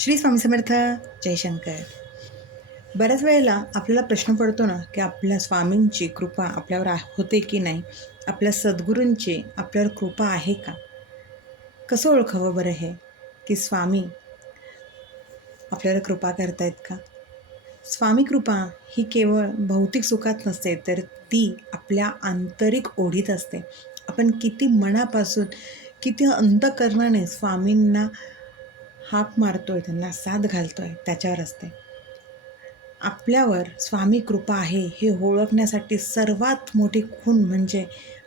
श्री स्वामी समर्थ. जयशंकर. बऱ्याच वेळेला आपल्याला प्रश्न पडतो ना, की आपल्या स्वामींची कृपा आपल्यावर होते की नाही? आपल्या सद्गुरूंची आपल्यावर कृपा आहे का? कसं ओळखावं बरं हे, की स्वामी आपल्यावर कृपा करतायत का? स्वामी कृपा ही केवळ भौतिक सुखात नसते, तर ती आपल्या आंतरिक ओढीत असते. आपण किती मनापासून, किती अंतःकरणाने स्वामींना हाक मारतोय, त्यांना साथ घालतोय त्याच्यावर असते. आपल्यावर स्वामी कृपा आहे हे ओळखण्यासाठी सर्वात मोठी खूण म्हणजे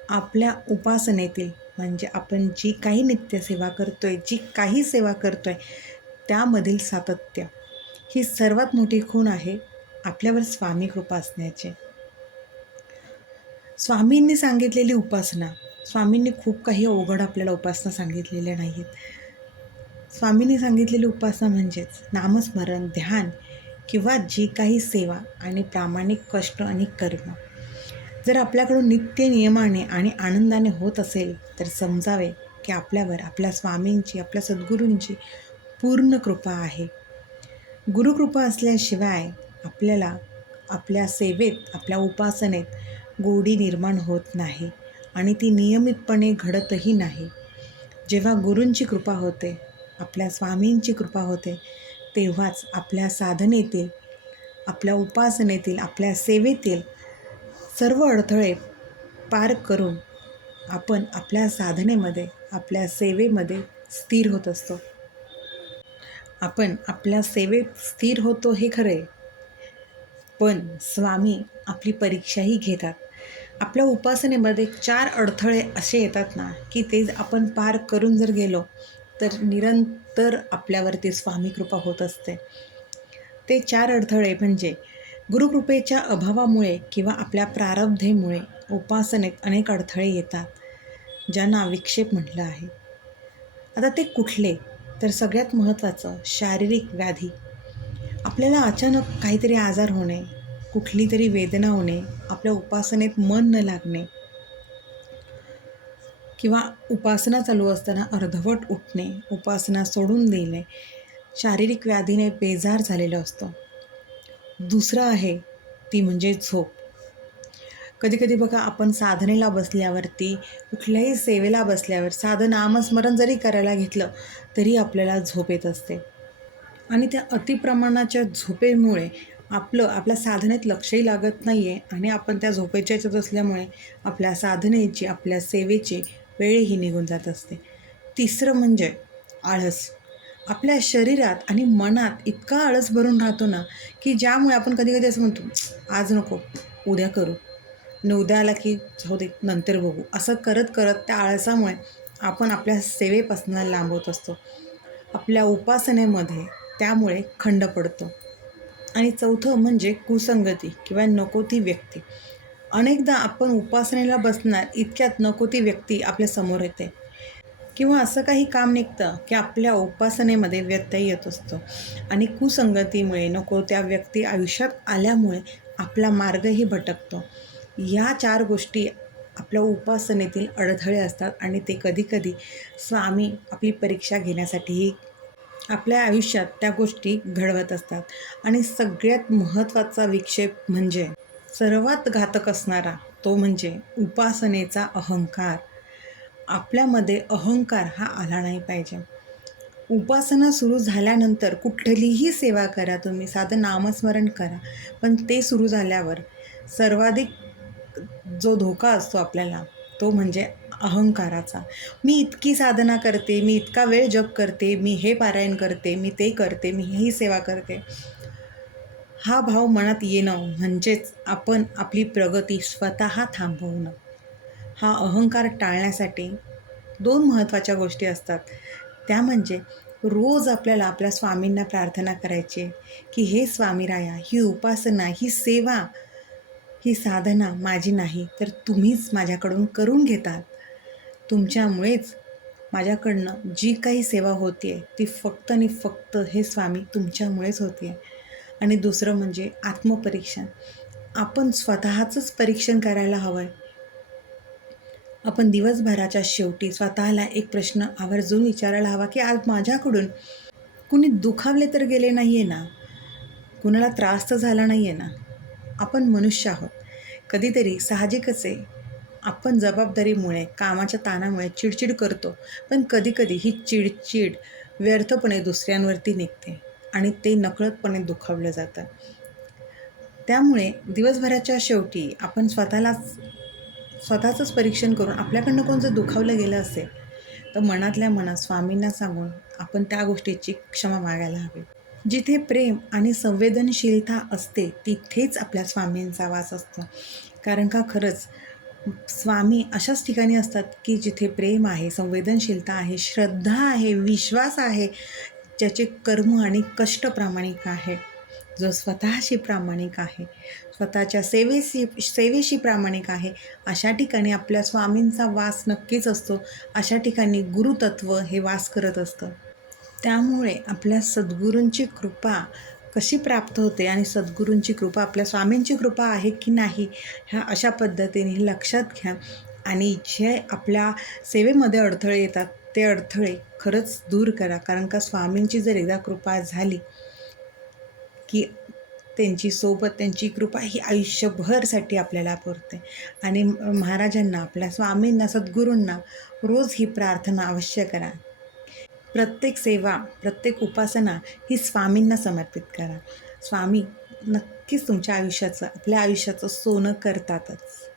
आपल्या उपासनेतील, म्हणजे आपण जी काही नित्यसेवा करतोय, जी काही सेवा करतोय त्यामधील सातत्य ही सर्वात मोठी खूण आहे आपल्यावर स्वामी कृपा असण्याची. स्वामींनी सांगितलेली उपासना, स्वामींनी खूप काही अवघड आपल्याला उपासना सांगितलेल्या नाहीत. स्वामींनी सांगितलेली उपासना म्हणजेच नामस्मरण, ध्यान किंवा जी काही सेवा आणि प्रामाणिक कष्ट आणि कर्म जर आपल्याकडून नित्य नियमाने आणि आनंदाने होत असेल, तर समजावे की आपल्यावर आपल्या स्वामींची, आपल्या सद्गुरूंची पूर्ण कृपा आहे. गुरुकृपा असल्याशिवाय आपल्याला आपल्या सेवेत, आपल्या उपासनेत गोडी निर्माण होत नाही आणि ती नियमितपणे घडतही नाही. जेव्हा गुरूंची कृपा होते, आपल्या स्वामींची कृपा होते, तेव्हाच आपल्या साधनेतील, आपल्या उपासनेतील, आपल्या सेवेतील सर्व अडथळे पार करून आपण आपल्या साधनेमध्ये, आपल्या सेवेमध्ये स्थिर होत असतो. आपण आपल्या सेवेत स्थिर होतो हे खरे, पण स्वामी आपली परीक्षाही घेतात. आपल्या उपासनेमध्ये 4 अडथळे असे येतात ना, की ते आपण पार करून जर गेलो, तर निरंतर आपल्यावरती स्वामी कृपा होत असते. ते 4 अडथळे म्हणजे गुरुकृपेच्या अभावामुळे किंवा आपल्या प्रारब्धेमुळे उपासनेत अनेक अडथळे येतात, ज्यांना विक्षेप म्हटलं आहे. आता ते कुठले? तर सगळ्यात महत्त्वाचं शारीरिक व्याधी. आपल्याला अचानक काहीतरी आजार होणे, कुठली तरी वेदना होणे, आपल्या उपासनेत मन न लागणे किंवा उपासना चालू असताना अर्धवट उठणे, उपासना सोडून देणे, शारीरिक व्याधीने बेजार झालेलं असतं. दुसरं आहे ती म्हणजे झोप. कधी-कधी बघा, आपण साधनेला बसल्यावरती, कुठल्याही सेवेला बसल्यावर साधं नामस्मरण जरी करायला घेतलं, तरी आपल्याला झोप येत असते. आणि त्या अतिप्रमाणाच्या झोपेमुळे आपल्या साधनेत लक्षही लागत नाही आहे आणि आपण त्या झोपेच्या ह्याच्यात असल्यामुळे आपल्या साधनेची, आपल्या सेवेची वेळही निघून जात असते. तिसरं म्हणजे आळस. आपल्या शरीरात आणि मनात इतका आळस भरून राहतो ना, की ज्यामुळे आपण कधी-कधी असं म्हणतो, आज नको, उद्या करू. आणि उद्या आला की जाऊ दे, नंतर बघू. असं करत-करत त्या आळसामुळे आपण आपल्या सेवेपासून लांब होत असतो. आपल्या उपासनेमध्ये त्यामुळे खंड पडतो. आणि चौथं म्हणजे कुसंगती किंवा नको ती व्यक्ती. अनेकदा आपण उपासनेला बसणार इतक्यात नको ती व्यक्ती आपल्या समोर येते किंवा असं काही काम निघतं की आपल्या उपासनेमध्ये व्यत्यय येत असतो आणि कुसंगतीमुळे नको त्या व्यक्ती आयुष्यात आल्यामुळे आपला मार्गही भटकतो. या 4 गोष्टी आपल्या उपासनेतील अडथळे असतात आणि ते कधी-कधी स्वामी आपली परीक्षा घेण्यासाठीही आपल्या आयुष्यात त्या गोष्टी घडवत असतात. आणि सगळ्यात महत्त्वाचा विक्षेप म्हणजे सर्वात घातक असणारा तो म्हणजे उपासनेचा अहंकार. आपल्यामध्ये अहंकार हा आला नाही पाहिजे. उपासना सुरू झाल्यानंतर कुठलीही सेवा करा तुम्ही, साधं नामस्मरण करा, पण ते सुरू झाल्यावर सर्वाधिक जो धोका असतो आपल्याला, तो म्हणजे अहंकाराचा. मी इतकी साधना करते, मी इतका वेळ जप करते, मी हे पारायण करते, मी ते करते, मी ही सेवा करते. हा भाव मनात येणं म्हणजेच आपण आपली प्रगती स्वतः थांबवणं. हा अहंकार टाळण्यासाठी 2 महत्त्वाच्या गोष्टी असतात. त्या म्हणजे रोज आपल्याला आपल्या स्वामींना प्रार्थना करायची, की "हे स्वामीराया, ही उपासना, ही सेवा, ही साधना माझी नाही, तर तुम्हीच माझ्याकडून करून घेतात. तुमच्यामुळेच माझ्याकडनं जी काही सेवा होते आहे, ती फक्त आणि फक्त हे स्वामी तुमच्यामुळेच होते आहे." आणि दुसरं म्हणजे आत्मपरीक्षण. आपण स्वतःचंच परीक्षण करायला हवं आहे. आपण दिवसभराच्या शेवटी स्वतःला एक प्रश्न आवर्जून विचारायला हवा, की आज माझ्याकडून कुणी दुखावले तर गेले नाही आहे ना, कुणाला त्रास तर झाला नाही आहे ना. आपण मनुष्य आहोत. कधीतरी साहजिकच आहे, आपण जबाबदारीमुळे, कामाच्या ताणामुळे चिडचिड करतो. पण कधीकधी ही चिडचिड व्यर्थपणे दुसऱ्यांवरती निघते आणि ते नकळतपणे दुखावलं जातं. त्यामुळे दिवसभराच्या शेवटी आपण स्वतःचंच परीक्षण करून आपल्याकडनं कोण जर दुखावलं गेलं असेल, तर मनातल्या मनात स्वामींना सांगून आपण त्या गोष्टीची क्षमा मागायला हवी. जिथे प्रेम आणि संवेदनशीलता असते, तिथेच आपल्या स्वामींचा वास असतो. कारण का खरंच स्वामी अशाच ठिकाणी असतात, की जिथे प्रेम आहे, संवेदनशीलता आहे, श्रद्धा आहे, विश्वास आहे, ज्याचे कर्म आणि कष्ट प्रामाणिक आहे, जो स्वतःशी प्रामाणिक आहे, स्वतःच्या सेवेशी प्रामाणिक आहे. अशा ठिकाणी आपल्या स्वामींचा वास नक्कीच असतो. अशा ठिकाणी गुरुतत्व हे वास करत असतं. त्यामुळे आपल्या सद्गुरूंची कृपा कशी प्राप्त होते आणि सद्गुरूंची कृपा, आपल्या स्वामींची कृपा आहे की नाही, ह्या अशा पद्धतीने लक्षात घ्या. आणि जे आपल्या सेवेमध्ये अडथळे येतात, ते अडथळे खरंच दूर करा. कारण का स्वामींची जर एकदा कृपा झाली की त्यांची कृपा ही आयुष्यभरसाठी आपल्याला पुरते. आणि महाराजांना, आपल्या स्वामींना, सद्गुरूंना रोज ही प्रार्थना अवश्य करा. प्रत्येक सेवा, प्रत्येक उपासना ही स्वामींना समर्पित करा. स्वामी नक्कीच तुमच्या आयुष्याचं, आपल्या आयुष्याचं सोनं करतातच.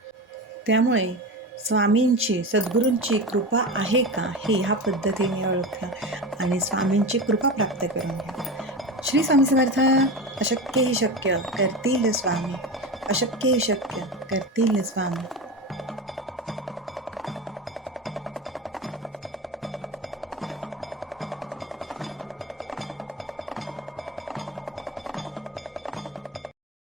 त्यामुळे स्वामींची, सद्गुरूंची कृपा आहे का, हे ह्या पद्धतीने ओळखा आणि स्वामींची कृपा प्राप्त करून घ्या. श्री स्वामी समर्थ. अशक्य ही शक्य करतील स्वामी, अशक्य ही शक्य करतील स्वामी.